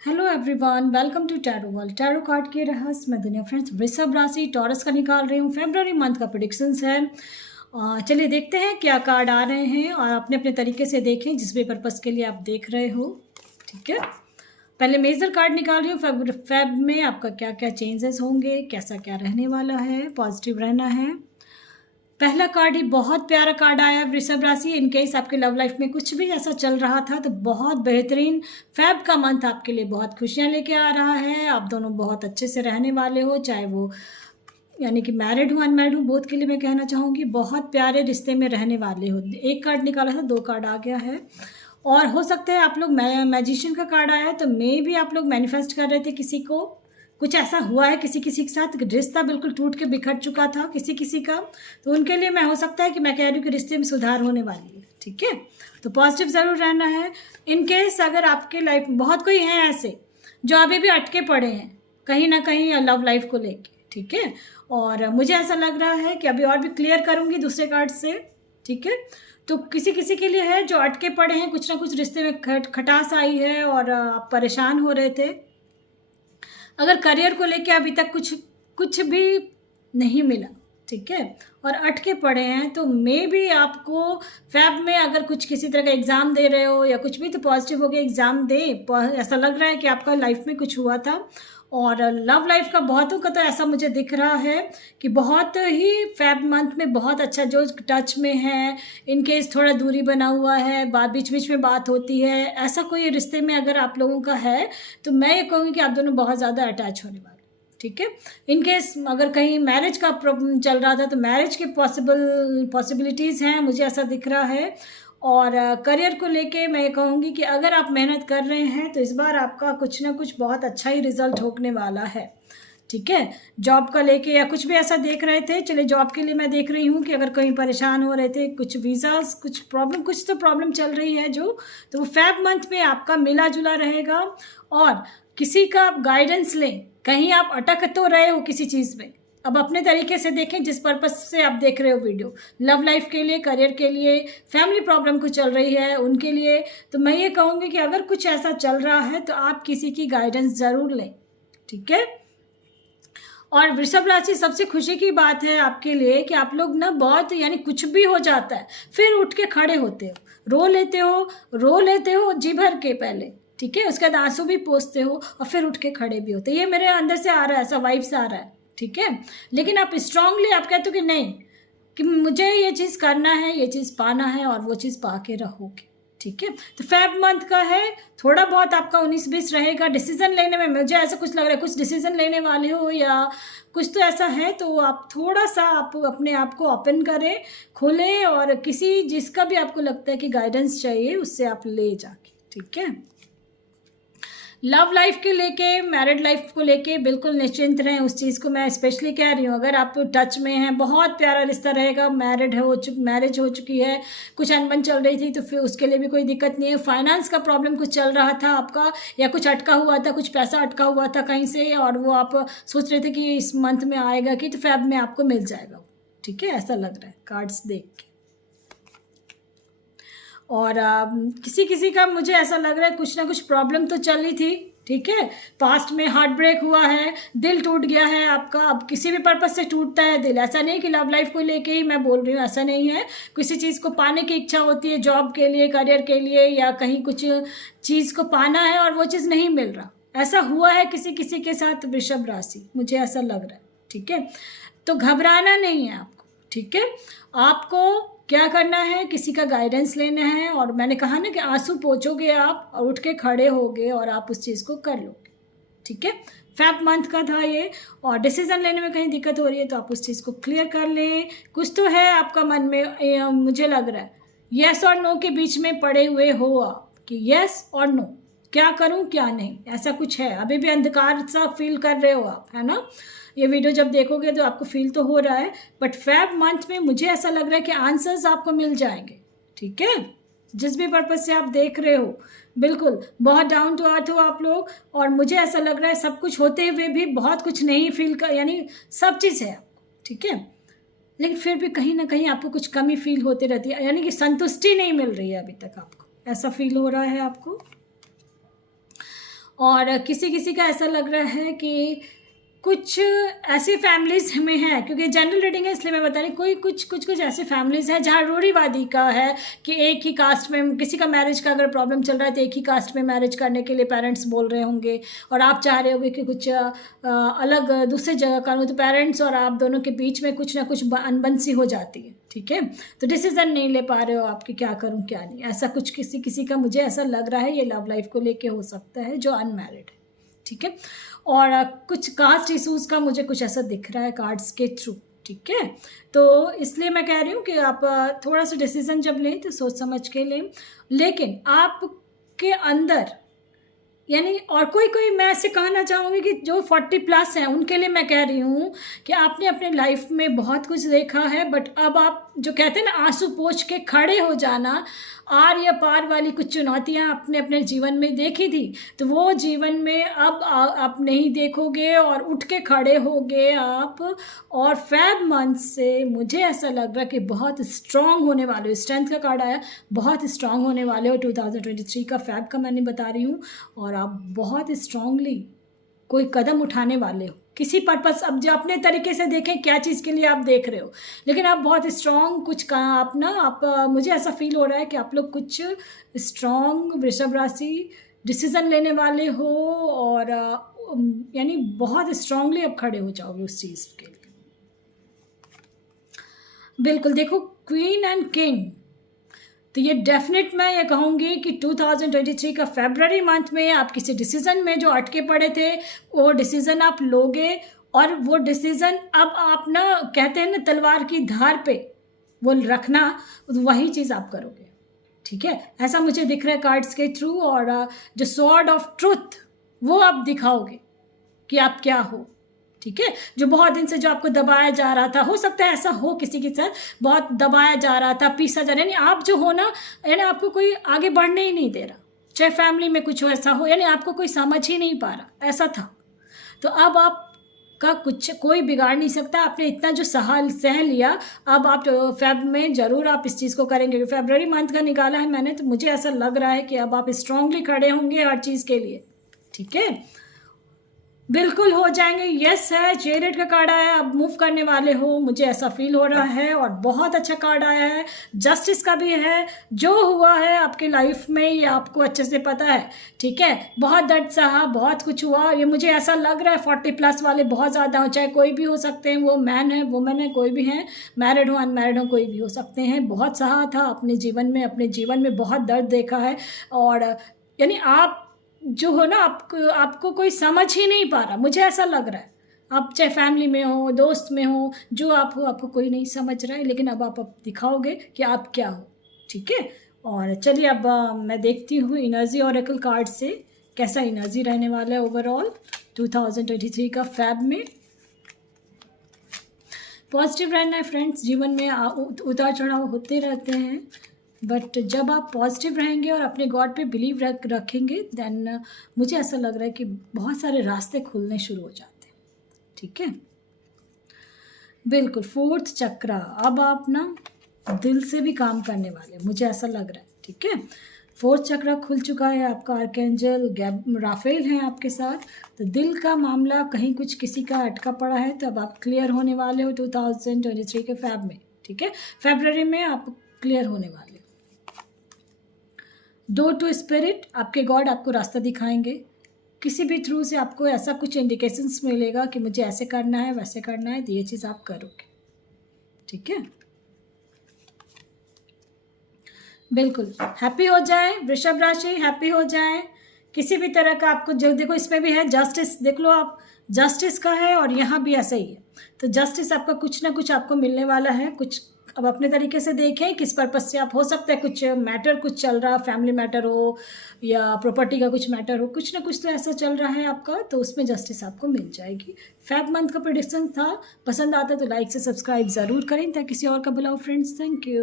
Hello everyone, welcome to tarot world. Tarot card के रहस्य में दुनिया। फ्रेंड्स, वृषभ राशि टॉरस का निकाल रही हूँ। फेब्रुअरी मंथ का प्रेडिक्शंस है। चलिए देखते हैं क्या कार्ड आ रहे हैं और अपने अपने तरीके से देखें जिस भी पर्पज़ के लिए आप देख रहे हो। ठीक है, पहले मेजर कार्ड निकाल रही हूँ। फेब में आपका क्या क्या चेंजेस होंगे, कैसा क्या रहने वाला है, पॉजिटिव रहना है। पहला कार्ड ही बहुत प्यारा कार्ड आया वृषभ राशि। इनकेस आपके लव लाइफ में कुछ भी ऐसा चल रहा था तो बहुत बेहतरीन फेब का मंथ आपके लिए बहुत खुशियां लेके आ रहा है। आप दोनों बहुत अच्छे से रहने वाले हो, चाहे वो यानी कि मैरिड हो अनमैरिड हो, बोथ के लिए मैं कहना चाहूँगी बहुत प्यारे रिश्ते में रहने वाले हो। एक कार्ड निकाला था, दो कार्ड आ गया है। और हो सकता है आप लोग मैजिशियन का कार्ड आया है तो मे भी आप लोग मैनिफेस्ट कर रहे थे किसी को, कुछ ऐसा हुआ है किसी किसी के साथ, रिश्ता बिल्कुल टूट के बिखर चुका था किसी किसी का, तो उनके लिए मैं हो सकता है कि मैं कह रही हूँ कि रिश्ते में सुधार होने वाली है। ठीक है, तो पॉजिटिव ज़रूर रहना है। इनकेस अगर आपके लाइफ में बहुत कोई हैं ऐसे जो अभी भी अटके पड़े हैं कहीं ना कहीं लव लाइफ को लेके, ठीक है, और मुझे ऐसा लग रहा है कि अभी और भी क्लियर करूँगी दूसरे कार्ड से। ठीक है, तो किसी किसी के लिए है जो अटके पड़े हैं, कुछ ना कुछ रिश्ते में खटास आई है और आप परेशान हो रहे थे। अगर करियर को लेके अभी तक कुछ भी नहीं मिला, ठीक है, और अटके पड़े हैं तो मे भी आपको फैब में अगर कुछ किसी तरह का एग्ज़ाम दे रहे हो या कुछ भी तो पॉजिटिव हो गया एग्ज़ाम दे। ऐसा लग रहा है कि आपका लाइफ में कुछ हुआ था। और लव लाइफ का बहुतों का तो ऐसा मुझे दिख रहा है कि बहुत ही फैब मंथ में बहुत अच्छा जो टच में है, इनकेस थोड़ा दूरी बना हुआ है, बात बीच बीच में बात होती है, ऐसा कोई रिश्ते में अगर आप लोगों का है तो मैं ये कहूँगी कि आप दोनों बहुत ज़्यादा अटैच होने वाले। ठीक है, इनकेस अगर कहीं मैरिज का प्रॉब्लम चल रहा था तो मैरिज के पॉसिबिलिटीज़ हैं, मुझे ऐसा दिख रहा है। और करियर को लेके मैं ये कहूँगी कि अगर आप मेहनत कर रहे हैं तो इस बार आपका कुछ ना कुछ बहुत अच्छा ही रिजल्ट होने वाला है। ठीक है, जॉब का लेके या कुछ भी ऐसा देख रहे थे, चलिए जॉब के लिए मैं देख रही हूँ कि अगर कहीं परेशान हो रहे थे, कुछ वीज़ास कुछ प्रॉब्लम, कुछ तो प्रॉब्लम चल रही है जो, तो वो फैब मंथ में आपका मिला जुला रहेगा। और किसी का आप गाइडेंस लें, कहीं आप अटक तो रहे हो किसी चीज़ में, अब अपने तरीके से देखें जिस पर्पस से आप देख रहे हो वीडियो, लव लाइफ के लिए, करियर के लिए, फैमिली प्रॉब्लम कुछ चल रही है उनके लिए, तो मैं ये कहूँगी कि अगर कुछ ऐसा चल रहा है तो आप किसी की गाइडेंस ज़रूर लें। ठीक है, और वृषभ राशि सबसे खुशी की बात है आपके लिए कि आप लोग ना बहुत यानी कुछ भी हो जाता है फिर उठ के खड़े होते हो, रो लेते हो जी भर के पहले, ठीक है, उसके बाद आंसू भी पोंछते हो और फिर उठ के खड़े भी होते हो। ये मेरे अंदर से आ रहा है, ऐसा वाइब्स आ रहा है। ठीक है, लेकिन आप स्ट्रांगली आप कहते हो कि नहीं, कि मुझे ये चीज़ करना है, ये चीज़ पाना है और वो चीज़ पा के रहोगे। ठीक है, तो फेब मंथ का है, थोड़ा बहुत आपका 19-20 रहेगा डिसीजन लेने में। मुझे ऐसा कुछ लग रहा है कुछ डिसीजन लेने वाले हो या कुछ तो ऐसा है, तो आप थोड़ा सा आप अपने आप को ओपन करें, खोलें और किसी जिसका भी आपको लगता है कि गाइडेंस चाहिए उससे आप ले जाके। ठीक है, लव लाइफ के लेके, मैरिड लाइफ को लेके बिल्कुल निश्चिंत रहें, उस चीज़ को मैं स्पेशली कह रही हूँ। अगर आप टच में हैं, बहुत प्यारा रिश्ता रहेगा। मैरिज हो चुकी है, कुछ अनबन चल रही थी तो फिर उसके लिए भी कोई दिक्कत नहीं है। फाइनेंस का प्रॉब्लम कुछ चल रहा था आपका, या कुछ अटका हुआ था, कुछ पैसा अटका हुआ था कहीं से और वो आप सोच रहे थे कि इस मंथ में आएगा कि, तो फैब में आपको मिल जाएगा। ठीक है, ऐसा लग रहा है कार्ड्स देख के। और किसी किसी का मुझे ऐसा लग रहा है कुछ ना कुछ प्रॉब्लम तो चली थी। ठीक है, पास्ट में हार्ट ब्रेक हुआ है, दिल टूट गया है आपका। अब किसी भी पर्पज़ से टूटता है दिल, ऐसा नहीं कि लव लाइफ को लेके ही मैं बोल रही हूँ, ऐसा नहीं है। किसी चीज़ को पाने की इच्छा होती है, जॉब के लिए, करियर के लिए, या कहीं कुछ चीज़ को पाना है और वो चीज़ नहीं मिल रहा, ऐसा हुआ है किसी किसी के साथ वृषभ राशि, मुझे ऐसा लग रहा है। ठीक है, तो घबराना नहीं है आपको। ठीक है, आपको क्या करना है, किसी का गाइडेंस लेना है, और मैंने कहा ना कि आंसू पोंछोगे आप और उठ के खड़े होगे और आप उस चीज़ को कर लोगे। ठीक है, फैब मंथ का था ये, और डिसीजन लेने में कहीं दिक्कत हो रही है तो आप उस चीज़ को क्लियर कर लें। कुछ तो है आपका मन में, मुझे लग रहा है येस और नो के बीच में पड़े हुए हो आप, कि येस और नो, क्या करूं क्या नहीं, ऐसा कुछ है। अभी भी अंधकार सा फील कर रहे हो आप, है ना। ये वीडियो जब देखोगे तो आपको फील तो हो रहा है, बट फैब मंथ में मुझे ऐसा लग रहा है कि आंसर्स आपको मिल जाएंगे। ठीक है, जिस भी पर्पज़ से आप देख रहे हो, बिल्कुल बहुत डाउन टू अर्थ हो आप लोग। और मुझे ऐसा लग रहा है सब कुछ होते हुए भी बहुत कुछ नहीं फील कर, यानी सब चीज़ है आपको। ठीक है, लेकिन फिर भी कहीं ना कहीं आपको कुछ कमी फील होती रहती है, यानी कि संतुष्टि नहीं मिल रही है अभी तक आपको, ऐसा फील हो रहा है आपको। और किसी किसी का ऐसा लग रहा है कि कुछ ऐसी फैमिलीज़ में है, क्योंकि जनरल रीडिंग है इसलिए मैं बता रही, कोई कुछ ऐसी फैमिलीज़ हैं जहाँ रूढ़िवादी का है कि एक ही कास्ट में किसी का मैरिज का अगर प्रॉब्लम चल रहा है तो एक ही कास्ट में मैरिज करने के लिए पेरेंट्स बोल रहे होंगे, और आप चाह रहे होंगे कि कुछ अलग दूसरे जगह का, तो पेरेंट्स और आप दोनों के बीच में कुछ ना कुछ अनबन सी हो जाती है, ठीक है। तो डिसीज़न नहीं ले पा रहे हो आपकी, क्या करूँ क्या नहीं, ऐसा कुछ किसी का मुझे ऐसा लग रहा है। ये लव लाइफ को लेके हो सकता है जो अनमैरिड है, ठीक है। और कुछ कास्ट इशूज़ का मुझे कुछ ऐसा दिख रहा है कार्ड्स के थ्रू, ठीक है। तो इसलिए मैं कह रही हूँ कि आप थोड़ा सा डिसीज़न जब लें तो सोच समझ के लें, लेकिन आपके अंदर यानी, और कोई मैं ऐसे कहना चाहूँगी कि जो 40+ हैं उनके लिए मैं कह रही हूँ कि आपने अपने लाइफ में बहुत कुछ देखा है, बट अब आप जो कहते हैं ना आंसू पोंछ के खड़े हो जाना, आर या पार वाली कुछ चुनौतियाँ आपने अपने जीवन में देखी थी, तो वो जीवन में अब आप नहीं देखोगे और उठ के खड़े होगे आप। और फेब मंथ से मुझे ऐसा लग रहा है कि बहुत स्ट्रांग होने वाले हो, स्ट्रेंथ का कार्ड आया, बहुत स्ट्रांग होने वाले हो 2023 का फेब का मैंने बता रही हूँ। और आप बहुत स्ट्रांगली कोई कदम उठाने वाले हो किसी पर्पस, अब जो अपने तरीके से देखें क्या चीज़ के लिए आप देख रहे हो, लेकिन आप बहुत स्ट्रांग कुछ कहा आप ना, आप मुझे ऐसा फील हो रहा है कि आप लोग कुछ स्ट्रांग वृषभ राशि डिसीज़न लेने वाले हो, और यानी बहुत स्ट्रांगली अब खड़े हो जाओगे उस चीज़ के लिए। बिल्कुल, देखो क्वीन एंड किंग, तो ये डेफिनेट मैं ये कहूँगी कि 2023 का फरवरी मंथ में आप किसी डिसीज़न में जो अटके पड़े थे वो डिसीज़न आप लोगे, और वो डिसीज़न अब आप ना कहते हैं ना तलवार की धार पे वो रखना, वही चीज़ आप करोगे, ठीक है। ऐसा मुझे दिख रहा है कार्ड्स के थ्रू। और जो स्वॉर्ड ऑफ ट्रुथ वो आप दिखाओगे कि आप क्या हो, ठीक है। जो बहुत दिन से जो आपको दबाया जा रहा था, हो सकता है ऐसा हो किसी के साथ, बहुत दबाया जा रहा था, पीसा जा रहा, यानी आप जो हो ना, यानी आपको कोई आगे बढ़ने ही नहीं दे रहा, चाहे फैमिली में कुछ हो ऐसा हो, यानी आपको कोई समझ ही नहीं पा रहा, ऐसा था। तो अब आपका कुछ कोई बिगाड़ नहीं सकता, आपने इतना जो सह लिया, अब आप फेब में ज़रूर आप इस चीज़ को करेंगे। फरवरी मंथ का निकाला है मैंने, तो मुझे ऐसा लग रहा है कि अब आप स्ट्रांगली खड़े होंगे हर चीज़ के लिए, ठीक है। बिल्कुल हो जाएंगे, यस है। चेरियट का कार्ड आया है, अब मूव करने वाले हो, मुझे ऐसा फील हो रहा है। और बहुत अच्छा कार्ड आया है, जस्टिस का भी है। जो हुआ है आपके लाइफ में ये आपको अच्छे से पता है, ठीक है। बहुत दर्द सहा, बहुत कुछ हुआ, ये मुझे ऐसा लग रहा है 40+ वाले बहुत ज़्यादा हो, चाहे कोई भी हो सकते हैं, वो मैन है वुमेन है कोई भी है, मैरिड हो अनमैरिड हो कोई भी हो सकते हैं। बहुत सहा था अपने जीवन में बहुत दर्द देखा है। और यानी आप जो हो ना, आपको कोई समझ ही नहीं पा रहा, मुझे ऐसा लग रहा है। आप चाहे फैमिली में हो, दोस्त में हो, जो आप हो, आपको कोई नहीं समझ रहा है, लेकिन अब दिखाओगे कि आप क्या हो, ठीक है। और चलिए अब मैं देखती हूँ एनर्जी ऑरेकल कार्ड से कैसा एनर्जी रहने वाला है ओवरऑल 2023 का फेब में। पॉजिटिव रहना है फ्रेंड्स, जीवन में उतार चढ़ाव होते रहते हैं, बट जब आप पॉजिटिव रहेंगे और अपने गॉड पे बिलीव रखेंगे, देन मुझे ऐसा लग रहा है कि बहुत सारे रास्ते खुलने शुरू हो जाते हैं, ठीक है। बिल्कुल, 4th चक्रा, अब आप ना दिल से भी काम करने वाले, मुझे ऐसा लग रहा है, ठीक है। 4th चक्रा खुल चुका है, आपका आर्कएंजल राफेल है आपके साथ। तो दिल का मामला कहीं कुछ किसी का अटका पड़ा है, तो अब आप क्लियर होने वाले हो 2023 के फेब में, ठीक है। फरवरी में आप क्लियर होने वाले। डोर टू स्पिरिट, आपके गॉड आपको रास्ता दिखाएंगे, किसी भी थ्रू से आपको ऐसा कुछ इंडिकेशंस मिलेगा कि मुझे ऐसे करना है वैसे करना है, तो ये चीज़ आप करोगे, ठीक है। बिल्कुल हैप्पी हो जाए वृषभ राशि, हैप्पी हो जाए। किसी भी तरह का आपको जो देखो इसमें भी है जस्टिस, देख लो आप, जस्टिस का है और यहाँ भी ऐसा ही है। तो जस्टिस आपका कुछ ना कुछ आपको मिलने वाला है। कुछ अब अपने तरीके से देखें किस पर्पज़ से आप, हो सकता है कुछ मैटर कुछ चल रहा, फैमिली मैटर हो या प्रॉपर्टी का कुछ मैटर हो, कुछ ना कुछ तो ऐसा चल रहा है आपका, तो उसमें जस्टिस आपको मिल जाएगी। फेब मंथ का प्रेडिक्शन था, पसंद आता तो लाइक से सब्सक्राइब ज़रूर करें, ताकि किसी और का बुलाओ फ्रेंड्स। Thank you.